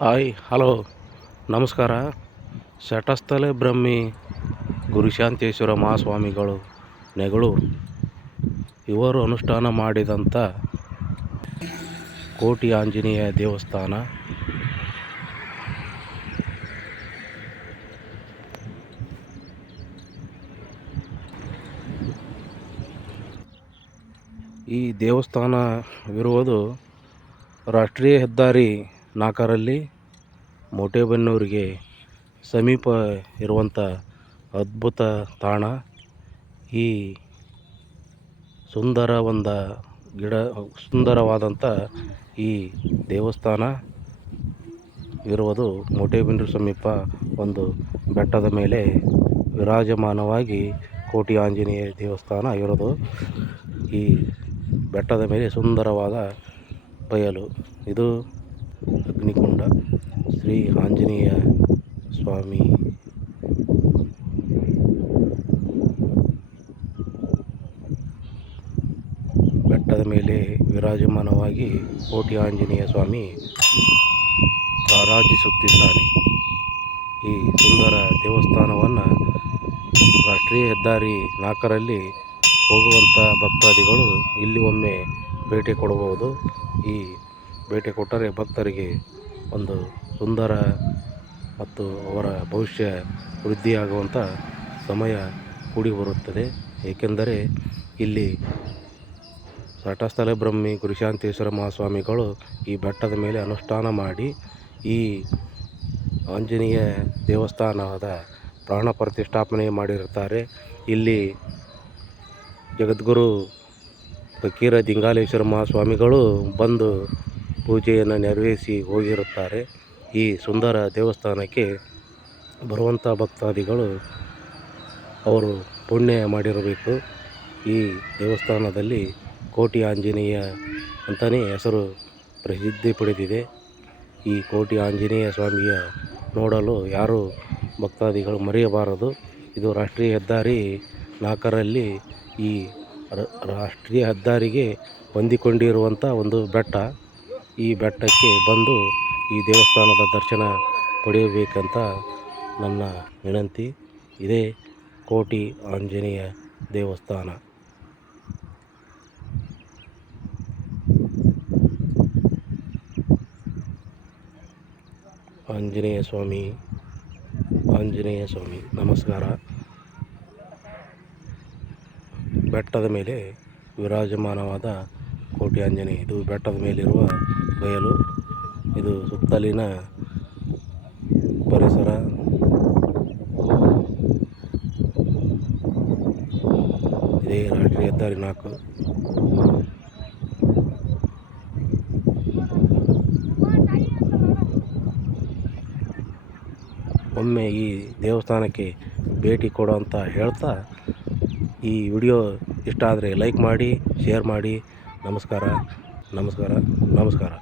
Hi, hello, ನಮಸ್ಕಾರ. ಶಟಸ್ಥಲೆ ಬ್ರಹ್ಮಿ ಗುರುಶಾಂತೇಶ್ವರ ಮಹಾಸ್ವಾಮಿಗಳು, ನೆಗಳು, ಇವರು ಅನುಷ್ಠಾನ ಮಾಡಿದಂಥ ಕೋಟಿ ಆಂಜನೇಯ ದೇವಸ್ಥಾನ. ಈ ದೇವಸ್ಥಾನವಿರುವುದು ರಾಷ್ಟ್ರೀಯ ಹೆದ್ದಾರಿ ನಾಲ್ಕರಲ್ಲಿ ಮೋಟೆಬೆನ್ನೂರಿಗೆ ಸಮೀಪ ಇರುವಂಥ ಅದ್ಭುತ ತಾಣ. ಈ ಸುಂದರ ಒಂದು ಗಿಡ, ಸುಂದರವಾದಂಥ ಈ ದೇವಸ್ಥಾನ ಇರುವುದು ಮೋಟೆಬೆನ್ನೂರು ಸಮೀಪ ಒಂದು ಬೆಟ್ಟದ ಮೇಲೆ ವಿರಾಜಮಾನವಾಗಿ ಕೋಟಿ ಆಂಜನೇಯ ದೇವಸ್ಥಾನ ಇರೋದು ಈ ಬೆಟ್ಟದ ಮೇಲೆ ಸುಂದರವಾದ ಬಯಲು. ಇದು ಅಗ್ನಿಕುಂಡ ಶ್ರೀ ಆಂಜನೇಯ ಸ್ವಾಮಿ. ಬೆಟ್ಟದ ಮೇಲೆ ವಿರಾಜಮಾನವಾಗಿ ಕೋಟಿ ಆಂಜನೇಯ ಸ್ವಾಮಿ ಆರಾಧಿಸುತ್ತಿದ್ದಾನೆ. ಈ ಸುಂದರ ದೇವಸ್ಥಾನವನ್ನು ರಾಷ್ಟ್ರೀಯ ಹೆದ್ದಾರಿ ನಾಲ್ಕರಲ್ಲಿ ಹೋಗುವಂಥ ಭಕ್ತಾದಿಗಳು ಇಲ್ಲಿ ಒಮ್ಮೆ ಭೇಟಿ ಕೊಡಬಹುದು. ಈ ಭೇಟಿ ಕೊಟ್ಟರೆ ಭಕ್ತರಿಗೆ ಒಂದು ಸುಂದರ ಮತ್ತು ಅವರ ಭವಿಷ್ಯ ವೃದ್ಧಿಯಾಗುವಂಥ ಸಮಯ ಕೂಡಿ ಬರುತ್ತದೆ. ಏಕೆಂದರೆ ಇಲ್ಲಿ ಸಟಸ್ಥಲ ಬ್ರಹ್ಮಿ ಗುರುಶಾಂತೇಶ್ವರ ಮಹಾಸ್ವಾಮಿಗಳು ಈ ಬೆಟ್ಟದ ಮೇಲೆ ಅನುಷ್ಠಾನ ಮಾಡಿ ಈ ಆಂಜನೇಯ ದೇವಸ್ಥಾನದ ಪ್ರಾಣ ಪ್ರತಿಷ್ಠಾಪನೆ ಮಾಡಿರುತ್ತಾರೆ. ಇಲ್ಲಿ ಜಗದ್ಗುರು ಫಕೀರ ದಿಂಗಾಲೇಶ್ವರ ಮಹಾಸ್ವಾಮಿಗಳು ಬಂದು ಪೂಜೆಯನ್ನು ನೆರವೇರಿಸಿ ಹೋಗಿರುತ್ತಾರೆ. ಈ ಸುಂದರ ದೇವಸ್ಥಾನಕ್ಕೆ ಬರುವಂಥ ಭಕ್ತಾದಿಗಳು ಅವರು ಪುಣ್ಯ ಮಾಡಿರಬೇಕು. ಈ ದೇವಸ್ಥಾನದಲ್ಲಿ ಕೋಟಿ ಆಂಜನೇಯ ಅಂತಲೇ ಹೆಸರು ಪ್ರಸಿದ್ಧಿ ಪಡೆದಿದೆ. ಈ ಕೋಟಿ ಆಂಜನೇಯ ಸ್ವಾಮಿಯ ನೋಡಲು ಯಾರು ಭಕ್ತಾದಿಗಳು ಮರೆಯಬಾರದು. ಇದು ರಾಷ್ಟ್ರೀಯ ಹೆದ್ದಾರಿ ನಾಲ್ಕರಲ್ಲಿ ಈ ರಾಷ್ಟ್ರೀಯ ಹೆದ್ದಾರಿಗೆ ಹೊಂದಿಕೊಂಡಿರುವಂಥ ಒಂದು ಬೆಟ್ಟ. ಈ ಬೆಟ್ಟಕ್ಕೆ ಬಂದು ಈ ದೇವಸ್ಥಾನದ ದರ್ಶನ ಪಡೆಯಬೇಕಂತ ನನ್ನ ವಿನಂತಿ. ಇದೇ ಕೋಟಿ ಆಂಜನೇಯ ದೇವಸ್ಥಾನ. ಆಂಜನೇಯ ಸ್ವಾಮಿ ಆಂಜನೇಯ ಸ್ವಾಮಿ, ನಮಸ್ಕಾರ. ಬೆಟ್ಟದ ಮೇಲೆ ವಿರಾಜಮಾನವಾದ ಕೋಟಿ ಆಂಜನೇಯ. ಇದು ಬೆಟ್ಟದ ಮೇಲಿರುವ ಬಯಲು ಇದು ಸುತ್ತಲಿನ ಪರಿಸರ. ಇದೇ ರಾಷ್ಟ್ರೀಯ ಹೆದ್ದಾರಿ ನಾಲ್ಕು. ಒಮ್ಮೆ ಈ ದೇವಸ್ಥಾನಕ್ಕೆ ಭೇಟಿ ಕೊಡು ಅಂತ ಹೇಳ್ತಾ ಈ ವಿಡಿಯೋ ಇಷ್ಟ ಆದರೆ ಲೈಕ್ ಮಾಡಿ, ಶೇರ್ ಮಾಡಿ. ನಮಸ್ಕಾರ. ನಮಸ್ಕಾರ. ನಮಸ್ಕಾರ.